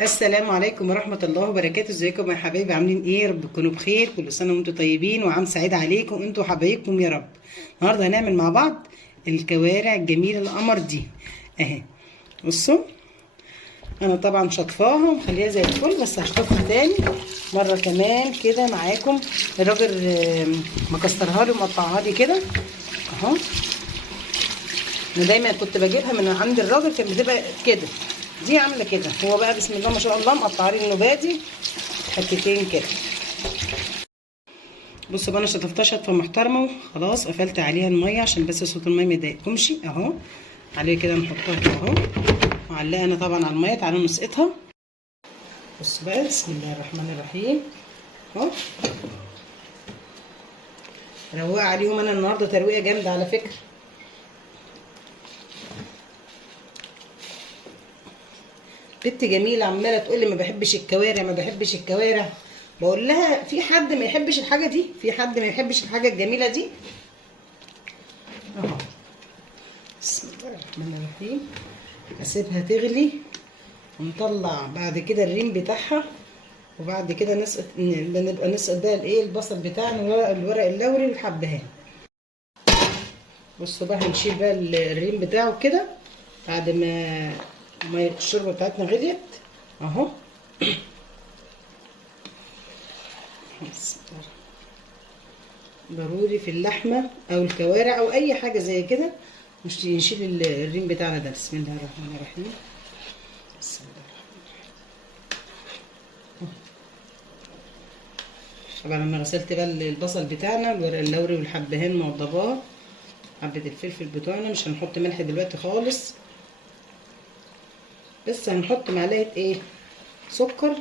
السلام عليكم ورحمة الله وبركاته. ازيكم يا حبايبي؟ عاملين ايه؟ رب تكونوا بخير. كل سنة وانتم طيبين وعام سعيد عليكم انتوا حبايبكم يا رب. النهارده هنعمل مع بعض الكوارع الجميلة القمر دي اهي. بصوا، انا طبعا شطفاها ومخليها زي الفل، بس هشطفها تاني مرة كمان كده معاكم. الراجل مكسرها لي ومقطعها لي كده اهو. انا دايما كنت بجيبها من عند الراجل، كانت بتبقى كده، دي عامله كده. هو بقى بسم الله ما شاء الله مقطع لي النبادي حتتين كده. بصوا بقى، انا شطفتها شطفه محترمه وخلاص قفلت عليها الميه عشان بس صوت الميه ما يضايقكمش اهو. عليه كده نحطها كده اهو، معلقه انا طبعا على الميه. تعالوا نسقطها. بصوا بقى، بسم الله الرحمن الرحيم اهو. روقه عليهم انا النهارده ترويقه جامده على فكره. بنت جميله عماله تقول لي ما بحبش الكوارع ما بحبش الكوارع. بقول لها في حد ما يحبش الحاجه دي؟ في حد ما يحبش الحاجه الجميله دي اهو. بسم الله الرحمن الرحيم. اسيبها تغلي ونطلع بعد كده الريم بتاعها، وبعد كده نبقى نسقط بقى الايه البصل بتاعنا، الورق اللوري والحبهان. بصوا بقى، هنشيل بقى الريم بتاعه كده بعد ما الشوربه بتاعتنا غليت اهو. ضروري في اللحمه او الكوارع او اي حاجه زي كده مش نشيل الريم بتاعنا ده. بسم الله الرحمن الرحيم. بسم الله الرحمن الرحيم. طبعا لما غسلت بقى البصل بتاعنا، الورق اللوري والحبهان موضباه، حبه الفلفل بتوعنا. مش هنحط ملح دلوقتي خالص، بس هنحط معلقه ايه سكر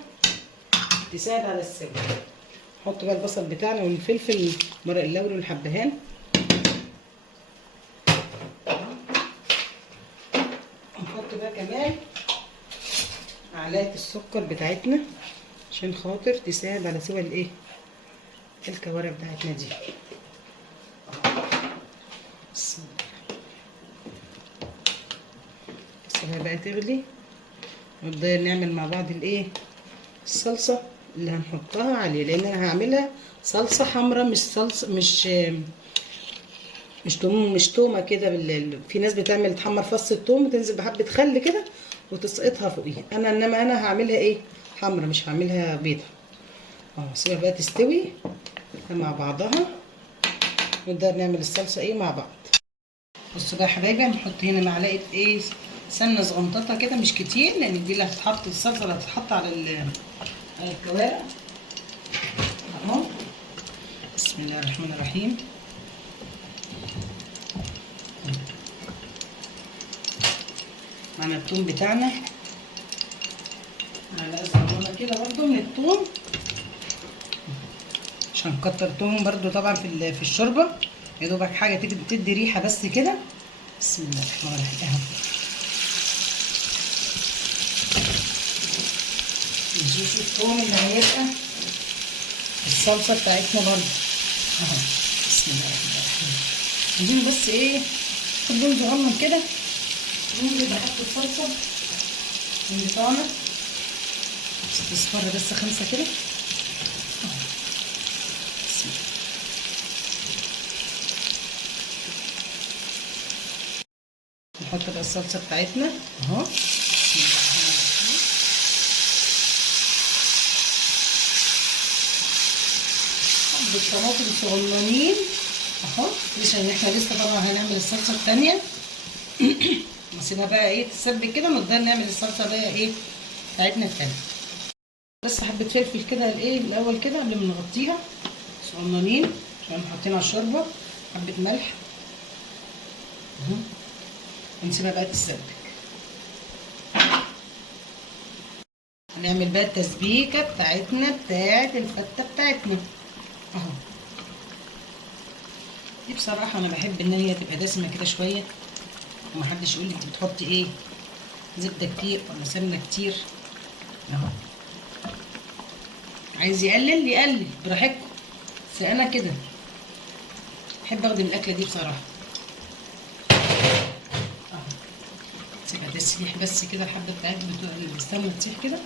تساعد على السوا. نحط بقى البصل بتاعنا والفلفل ورق اللوري والحبهان. نحط بقى كمان معلقه السكر بتاعتنا عشان خاطر تساعد على سوا الايه الكوارع بتاعتنا دي. بسم الله. نسيبها بقى تغلي ونبدا نعمل مع بعض الايه الصلصه اللي هنحطها عليه، لان انا هعملها صلصه حمراء، مش صلصه مش تومه كده. في ناس بتعمل تحمر فص التوم وتنزل بحبه خل كده وتسقطها فوقيها. انما انا هعملها ايه حمراء، مش هعملها بيضه اهو. سيبها بقى تستوي مع بعضها ونبدا نعمل الصلصه ايه مع بعض. بصوا بقى يا حبايبي، هنحط هنا معلقه ايه سمنه صغنططه كده، مش كتير، لان دي اللي هتتحط الصلصه اللي هتتحط على الكوارع اهو. بسم الله الرحمن الرحيم. معنا الثوم بتاعنا، معلقه صغنونه كده برده من الثوم عشان نكتر توم برده طبعا في الشوربه، يا دوبك حاجه تدي ريحه بس كده. بسم الله الرحمن الرحيم اهو. نشوف الثوم اللي هيبقى الصلصه بتاعتنا برده اهو. بسم الله الرحمن الرحيم. عايزين بس ايه لون صغنن كده، ننزل بحط الصلصه من بتاعنا تصفر بس 5 كده. نحط بقى الصلصه بتاعتنا اهو. حبه طماطم صغننين اهو، عشان احنا لسه طبعا هنعمل الصلصه الثانيه. نسيبها بقى ايه تسبك كده ونبدا نعمل الصلصه بقى ايه بتاعتنا الثانيه. بس حبه فلفل كده الايه الاول كده قبل ما نغطيها صغننين عشان حاطين على الشوربه. حبه ملح اهو، ونسيبها بقى تتسبك. هنعمل بقى التسبيكه بتاعتنا بتاعت الفته بتاعتنا اهو. دي بصراحه انا بحب ان هي تبقى دسمه كده شويه، ومحدش يقول لي بتحطي ايه زبده كتير ولا سمنه كتير اهو. عايز يقلل يقلل براحتكم، بس انا كده بحب اخدم الاكله دي بصراحه اهو. سيبها تسيح بس كده الحبه بتاعتها السمنه تسيح كده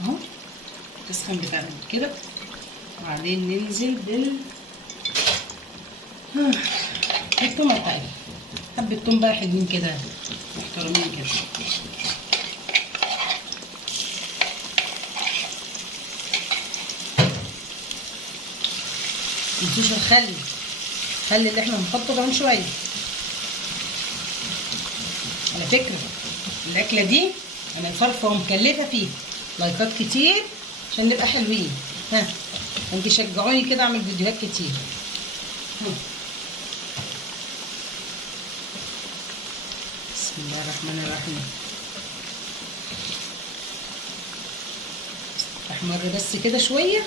اهو تسخن بتاعنا كده، وبعدين ننزل التومه بتاعتنا، حبه توم بقى حلوين كده محترمين كده. متنسوش الخل اللي احنا هنحطه كمان شويه. على فكره الاكله دي انا صارفه ومكلفه فيها لايكات كتير عشان نبقى حلوين. انتوا شجعوني كده اعمل فيديوهات كتير. بسم الله الرحمن الرحيم. احمر بس كده شويه،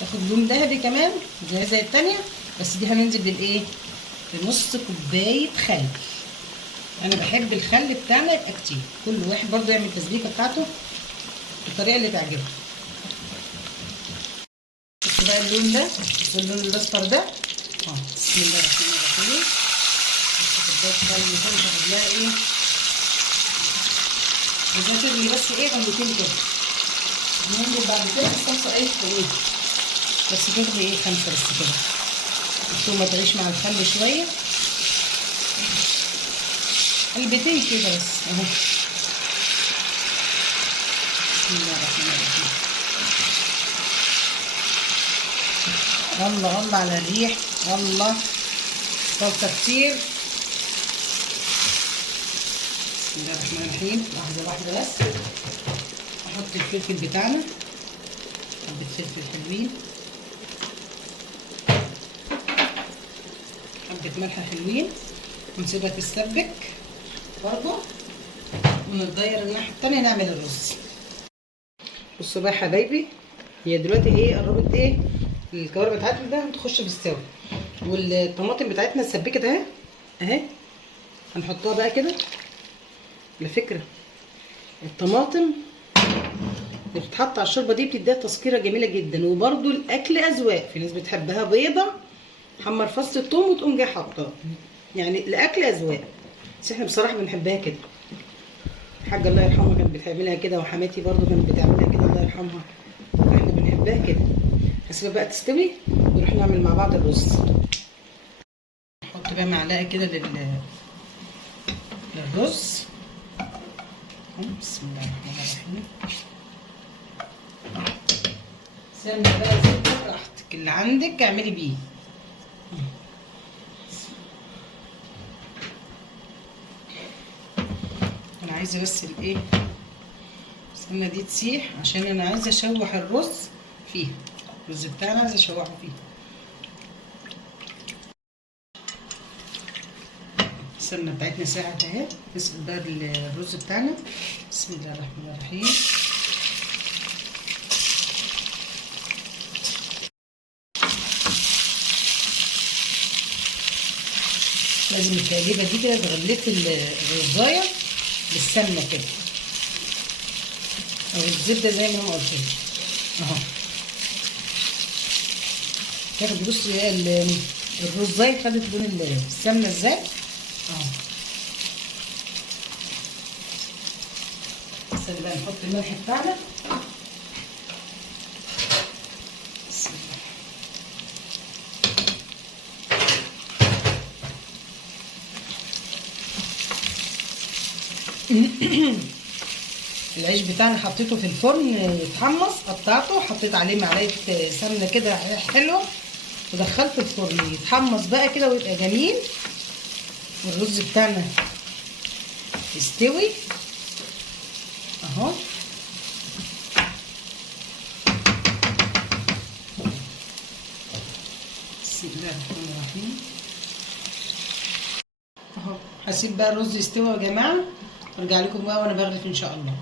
تاخد لون ذهبي كمان زي التانية، بس دي هننزل بالايه؟ بنص كوبايه خل. انا بحب الخل بتاعنا يبقى كتير، كل واحد برضو يعمل التسبيكه بتاعته بالطريقه اللي تعجبه. بصوا بقى اللون ده، بصوا اللون الاصفر ده. بسم الله الرحمن الرحيم. كوبايه خل كده تاخد لها ايه؟ عايزاها تغلي بس ايه غلوتين كده. ننزل بعد كده الصلصه ايه بس تغلي ايه 5 بس كده. الثومه تعيش مع الخل شويه، قلبتين كده بس اهو. بسم الله الرحمن الرحيم. الله الله على الريح، الله صلصه كتير. بسم الله الرحمن الرحيم. لحظه واحده بس احط الفلفل بتاعنا، حبه فلفل حلوين، حبه ملح حلوين، ونسيبها تتسبك برضه، ونغير الناحيه التانيه نعمل الرز. بصوا بقى يا حبايبي، هي دلوقتي ايه قربت ايه الكوارع بتاعتنا ده هتخش في السوا، والطماطم بتاعتنا اتسبكت اهي هنحطها بقى كده. على فكره الطماطم اللي بتتحط على الشوربه دي بتديها تسكيره جميله جدا، وبرده الاكل اذواق، في ناس بتحبها بيضه حمر فص الثوم وتقوم جايه حاطاه، يعني الاكل اذواق، بس احنا بصراحه بنحبها كده. الحاجه الله يرحمها كانت بتعملها كده، وحماتي برده كانت بتعملها كده الله يرحمها، فاحنا بنحبها كده. هسيبها بقى تستوي ونروح نعمل مع بعض الرز. نحط بقى معلقه كده للرز. بسم الله الرحمن الرحيم. سمنه بقى زبده براحتك، اللي عندك اعملي بيه. انا عايزه بس الايه السمنه دي تسيح، عشان انا عايزه اشوح الرز فيها، الرز بتاعنا عايزه اشوحه فيه. السمنه بتاعتنا ساحت اهي، نسقط بقى الرز بتاعنا. بسم الله الرحمن الرحيم. لازم التقليبه دي كده تغلفي الرزايه بالسمنه كده او الزبده زي ما انا قلت لك اهو. تاخدي بصي الرزايه خدت لون السمنه ازاي اهو. بس بقى نحط الملح بتاعنا. بسم الله. العيش بتاعنا حطيته في الفرن يتحمص، قطعته حطيت عليه معلقه سمنه كده حلوه، ودخلته الفرن يتحمص بقى كده ويبقى جميل، والرز بتاعنا يستوي اهو. بسم الله الرحمن الرحيم اهو. هسيب بقى الرز يستوي يا جماعه، وارجع لكم بقى وانا بغرف ان شاء الله.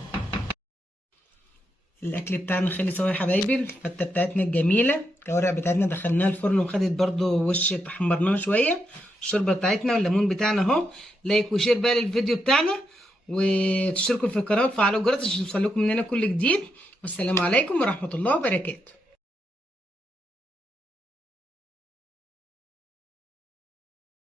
الاكل بتاعنا خلص اهو يا حبايبي. الفته بتاعتنا الجميله، الكوارع بتاعتنا دخلناها الفرن وخدت برضو وش، حمرناها شويه. الشوربه بتاعتنا والليمون بتاعنا اهو. لايك وشير بقى للفيديو بتاعنا، وتشتركوا في القناه وتفعلوا الجرس عشان يوصلكم مننا كل جديد. والسلام عليكم ورحمه الله وبركاته.